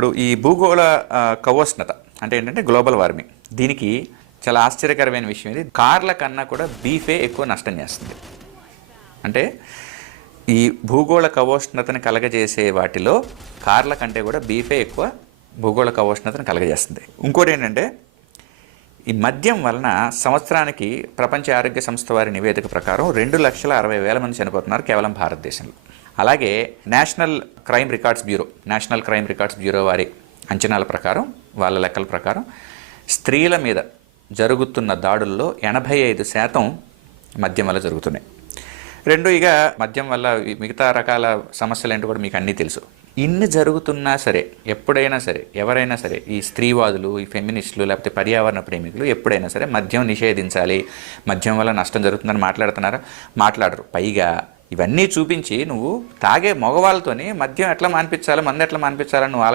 ఇప్పుడు ఈ భూగోళ కవోష్ణత అంటే ఏంటంటే గ్లోబల్ వార్మింగ్, దీనికి చాలా ఆశ్చర్యకరమైన విషయం ఇది. కార్ల కన్నా కూడా బీఫే ఎక్కువ నష్టం చేస్తుంది. అంటే ఈ భూగోళ కవోష్ణతను కలగజేసే వాటిలో కార్ల కంటే కూడా బీఫే ఎక్కువ భూగోళ కవోష్ణతను కలగజేస్తుంది. ఇంకోటి ఏంటంటే ఈ మద్యం వలన సంవత్సరానికి ప్రపంచ ఆరోగ్య సంస్థ వారి నివేదిక ప్రకారం 2,60,000 మంది చనిపోతున్నారు కేవలం భారతదేశంలో. అలాగే నేషనల్ క్రైమ్ రికార్డ్స్ బ్యూరో వారి అంచనాల ప్రకారం, వాళ్ళ లెక్కల ప్రకారం స్త్రీల మీద జరుగుతున్న దాడుల్లో 85% మద్యం వల్ల జరుగుతున్నాయి. ఇక మద్యం వల్ల మిగతా రకాల సమస్యలు ఏంటో కూడా మీకు అన్నీ తెలుసు. ఇన్ని జరుగుతున్నా సరే, ఎప్పుడైనా సరే, ఎవరైనా సరే, ఈ స్త్రీవాదులు, ఈ ఫెమినిస్టులు, లేకపోతే పర్యావరణ ప్రేమికులు ఎప్పుడైనా సరే మద్యం నిషేధించాలి, మద్యం వల్ల నష్టం జరుగుతుందని మాట్లాడరు. పైగా ఇవన్నీ చూపించి నువ్వు తాగే మగవాళ్ళతోని మద్యం ఎట్లా మాన్పించాలో, మందు ఎట్లా మాన్పించాలని నువ్వు